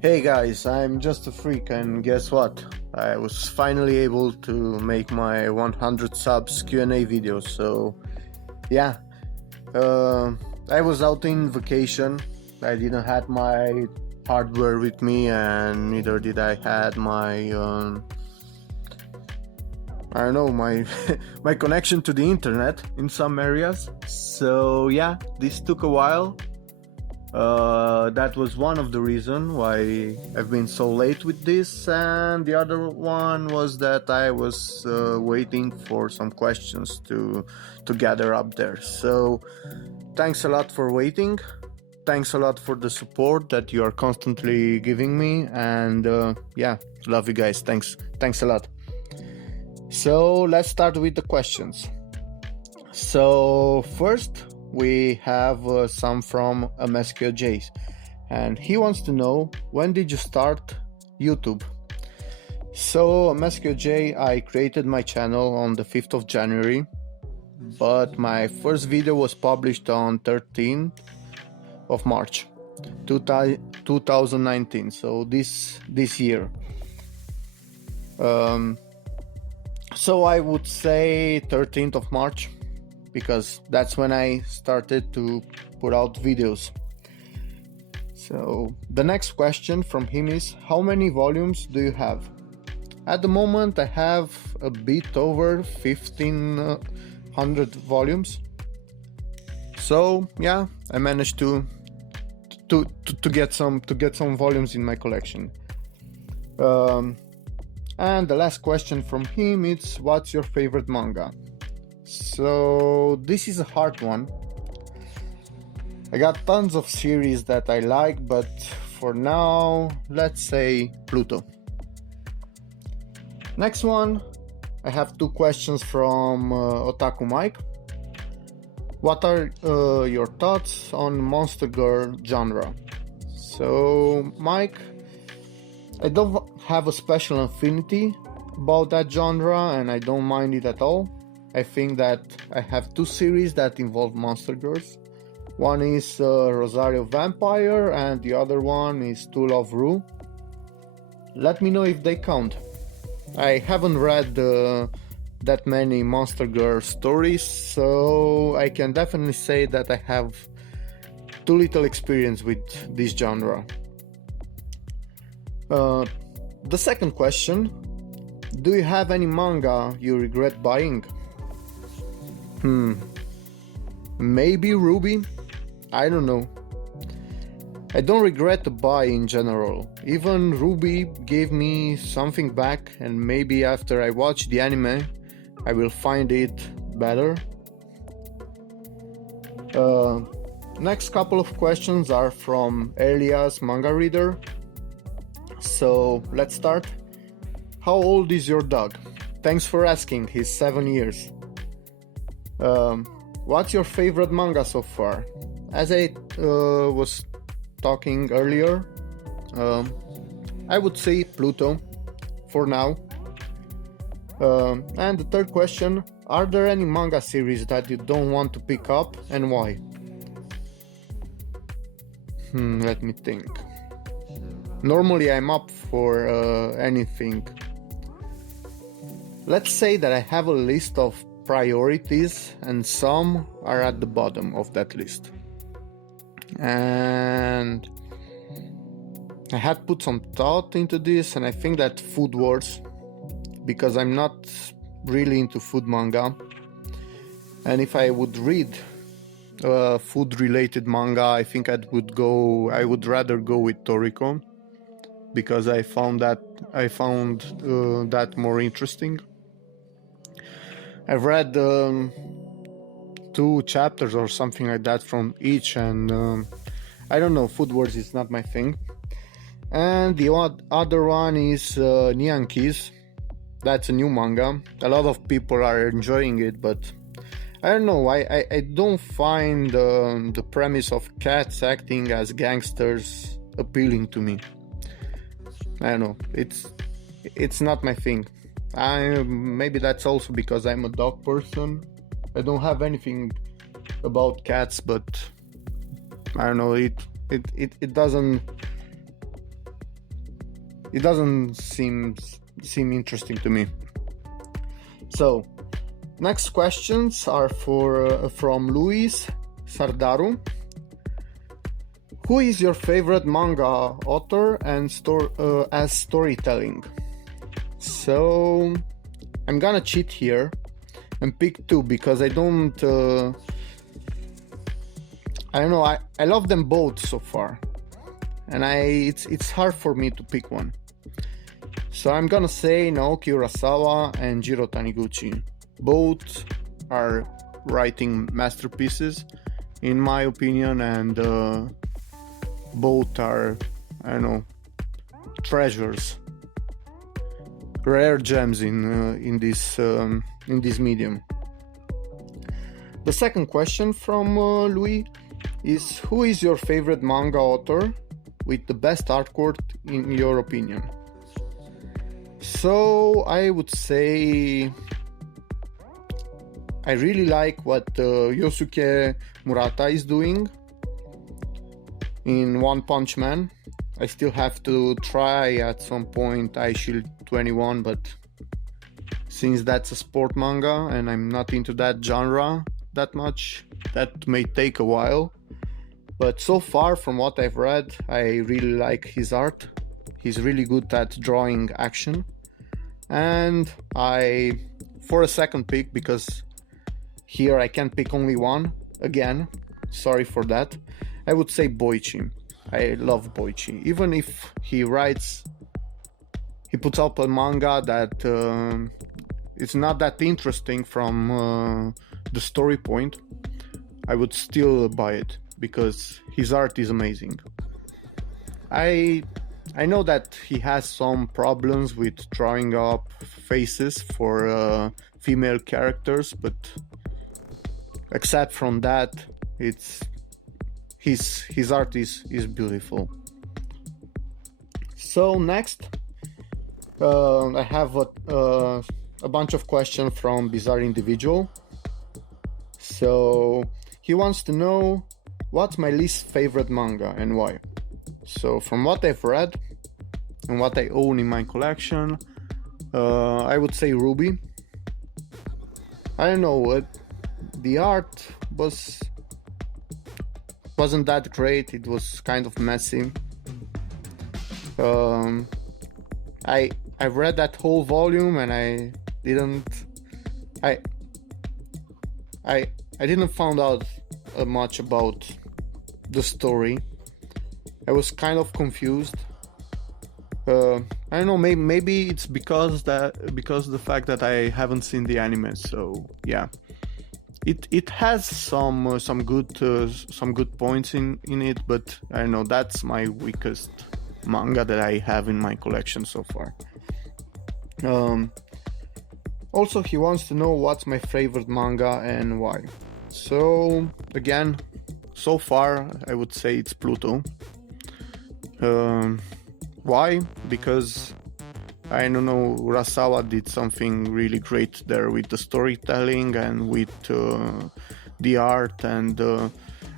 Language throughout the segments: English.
Hey guys, I'm just a freak, and guess what? I was finally able to make my 100 subs Q&A video. So yeah, uh, I was out in vacation. I didn't have my hardware with me, and neither did I had my I don't know, my my connection to the internet in some areas. So yeah, this took a while. That was one of the reasons why I've been so late with this, and the other one was that I was waiting for some questions to gather up there. So thanks a lot for waiting. Thanks a lot for the support that you are constantly giving me, and yeah, love you guys. Thanks a lot. So let's start with the questions. So first we have some from MSQJ, and he wants to know, when did you start YouTube? So MSQJ, I created my channel on the 5th of January, but my first video was published on 13th of March 2019, so this year. So I would say 13th of March, because that's when I started to put out videos. So the next question from him is, how many volumes do you have? At the moment I have a bit over 1500 volumes. So yeah, I managed to get some volumes in my collection. And the last question from him is, what's your favorite manga? So this is a hard one. I got tons of series that I like, but for now, let's say Pluto. Next one, I have two questions from Otaku Mike. What are your thoughts on Monster Girl genre? So Mike, I don't have a special affinity about that genre, and I don't mind it at all. I think that I have two series that involve monster girls. One is Rosario Vampire, and the other one is To Love Ru. Let me know if they count. I haven't read that many monster girl stories, so I can definitely say that I have too little experience with this genre. The second question, do you have any manga you regret buying? Maybe Ruby? I don't know. I don't regret the buy in general. Even Ruby gave me something back, and maybe after I watch the anime I will find it better. Next couple of questions are from Elias Manga Reader. So let's start. How old is your dog? Thanks for asking, he's 7 years. What's your favorite manga so far? As I was talking earlier, I would say Pluto for now. And the third question, are there any manga series that you don't want to pick up, and why? Let me think. Normally I'm up for anything. Let's say that I have a list of priorities, and some are at the bottom of that list. And I had put some thought into this, and I think that Food Wars, because I'm not really into food manga, and if I would read food related manga, I think I would rather go with Toriko, because I found that more interesting. I've read 2 chapters or something like that from each, and I don't know, Food Wars is not my thing. And the other one is Nyan Keys. That's a new manga. A lot of people are enjoying it, but I don't know, I don't find the premise of cats acting as gangsters appealing to me. I don't know, it's not my thing. Maybe that's also because I'm a dog person. I don't have anything about cats, but I don't know, it doesn't it doesn't seem interesting to me. So next questions are from Luis Sardaru. Who is your favorite manga author and as storytelling? So I'm gonna cheat here and pick two because I don't know, I love them both so far, and it's hard for me to pick one. So I'm gonna say Naoki Urasawa and Jiro Taniguchi. Both are writing masterpieces in my opinion, and both are, treasures, rare gems in this medium. The second question from Louis is, who is your favorite manga author with the best artwork in your opinion? So I would say I really like what Yosuke Murata is doing in One Punch Man. I still have to try at some point Eyeshield 21, but since that's a sport manga and I'm not into that genre that much, that may take a while. But so far from what I've read, I really like his art. He's really good at drawing action. And for a second pick, because here I can pick only one, again, sorry for that, I would say Boichi. I love Boichi. Even if he puts up a manga that it's not that interesting from the story point, I would still buy it because his art is amazing. I know that he has some problems with drawing up faces for female characters, but except from that, his art is beautiful. So next, I have a bunch of questions from Bizarre Individual. So he wants to know what's my least favorite manga and why. So from what I've read and what I own in my collection, I would say Ruby. I don't know what the art wasn't that great. It was kind of messy. I read that whole volume and I didn't find out much about the story. I was kind of confused. I don't know, maybe it's because of the fact that I haven't seen the anime. So yeah, it has some good points in it, but I don't know, that's my weakest manga that I have in my collection so far. Also, he wants to know what's my favorite manga and why. So again, so far I would say it's Pluto. Why? Because I don't know, Urasawa did something really great there with the storytelling and with the art, and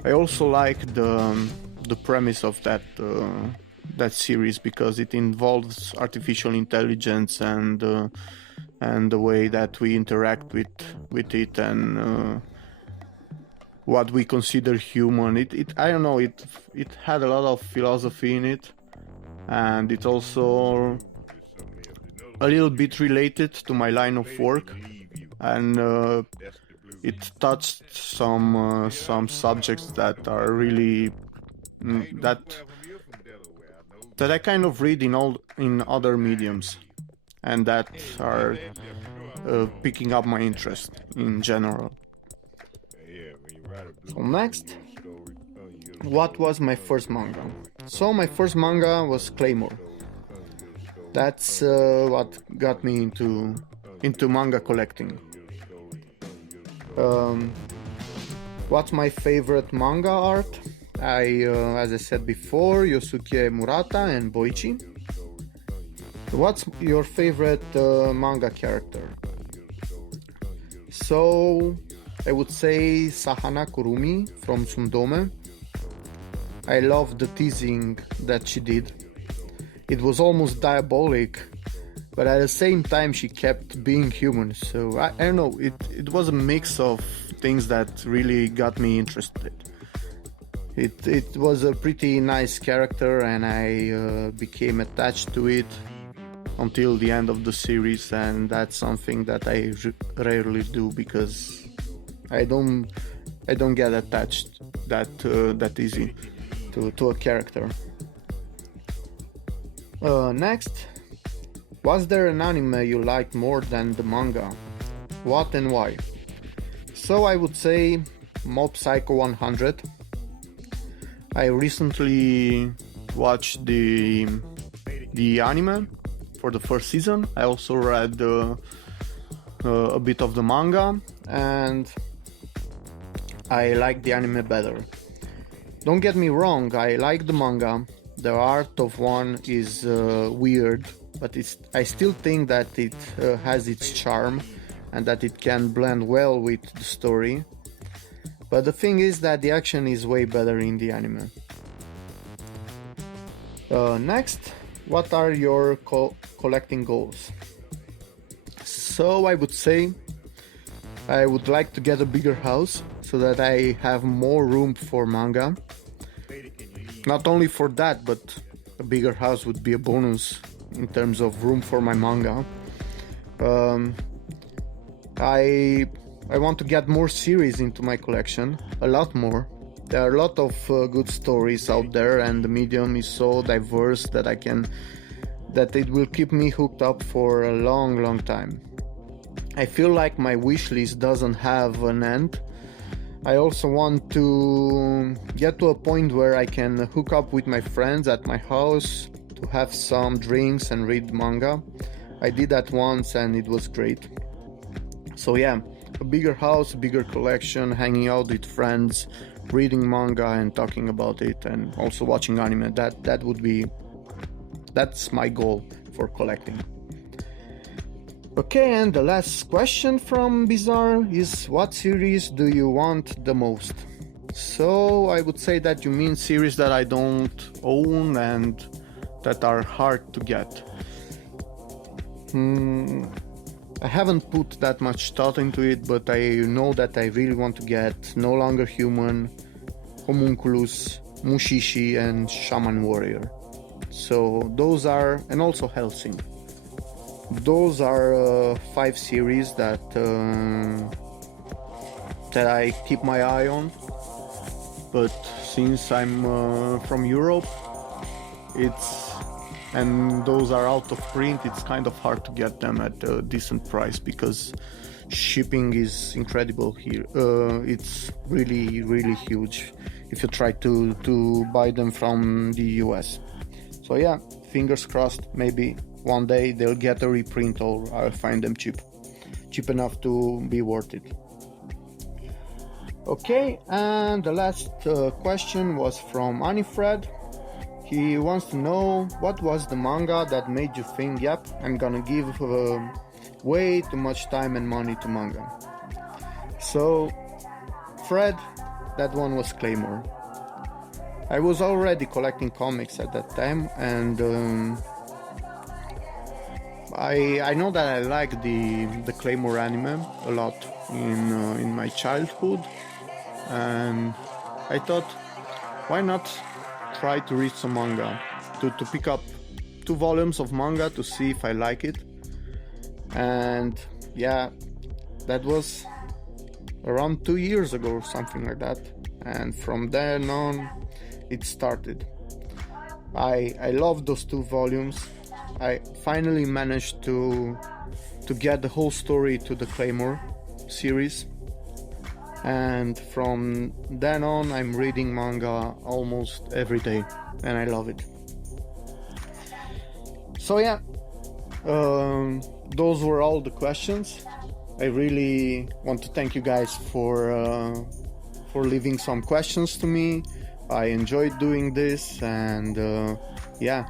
I also like the premise of that series because it involves artificial intelligence and the way that we interact with it and what we consider human. It I don't know, it had a lot of philosophy in it, and it's also a little bit related to my line of work, and it touched some subjects that are really that I kind of read in other mediums, and that are picking up my interest in general. So next, what was my first manga? So my first manga was Claymore. That's what got me into manga collecting. What's my favorite manga art? As I said before, Yosuke Murata and Boichi. What's your favorite manga character? So I would say Sahana Kurumi from Tsundome. I love the teasing that she did. it was almost diabolic, but at the same time she kept being human. So I don't know, it was a mix of things that really got me interested. It was a pretty nice character, and I became attached to it until the end of the series, and that's something that I rarely do, because I don't get attached that easy to a character. Next, was there an anime you liked more than the manga? What and why? So I would say Mob Psycho 100. I recently watched the anime for the first season. I also read a bit of the manga, and I like the anime better. Don't get me wrong, I like the manga. The art of one is weird, but I still think that it has its charm and that it can blend well with the story. But the thing is that the action is way better in the anime. Next, what are your collecting goals? So I would say I would like to get a bigger house so that I have more room for manga. Not only for that, but a bigger house would be a bonus in terms of room for my manga. I want to get more series into my collection, a lot more. There are a lot of good stories out there, and the medium is so diverse that it will keep me hooked up for a long time. I feel like my wish list doesn't have an end. I also want to get to a point where I can hook up with my friends at my house to have some drinks and read manga. I did that once and it was great. So yeah, a bigger house, a bigger collection, hanging out with friends, reading manga and talking about it, and also watching anime. That's my goal for collecting. Okay, and the last question from Bizarre is, what series do you want the most? So I would say that you mean series that I don't own and that are hard to get. I haven't put that much thought into it, but I know that I really want to get No Longer Human, Homunculus, Mushishi, and Shaman Warrior. So those are, and also Hellsing. Those are 5 series that I keep my eye on. But since I'm from Europe, and those are out of print, it's kind of hard to get them at a decent price because shipping is incredible here. It's really huge if you try to buy them from the US. So yeah, fingers crossed, maybe one day they'll get a reprint or I'll find them cheap enough to be worth it. Okay, and the last question was from Anifred. He wants to know, what was the manga that made you think, yep, I'm gonna give way too much time and money to manga? So, Fred, that one was Claymore. I was already collecting comics at that time, and I know that I liked the Claymore anime a lot in my childhood, and I thought, why not try to read some manga, to pick up 2 volumes of manga to see if I like it. And yeah, that was around 2 years ago or something like that, and from then on it started. I loved those 2 volumes. I finally managed to get the whole story to the Claymore series, and from then on I'm reading manga almost every day, and I love it. So yeah, those were all the questions. I really want to thank you guys for leaving some questions to me. I enjoyed doing this, and yeah,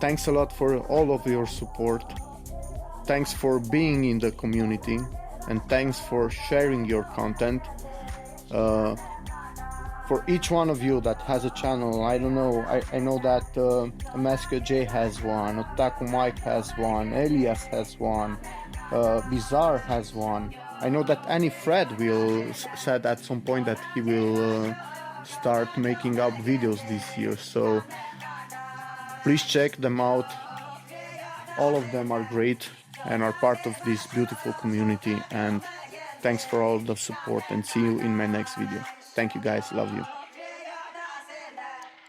thanks a lot for all of your support. Thanks for being in the community, and thanks for sharing your content. for each one of you that has a channel. I don't know, I know that Amaska J has one, Otaku Mike has one, Elias has one, Bizarre has one. I know that Annie Fred will said at some point that he will start making up videos this year, so please check them out. All of them are great and are part of this beautiful community, and thanks for all the support, and see you in my next video. Thank you guys, love you.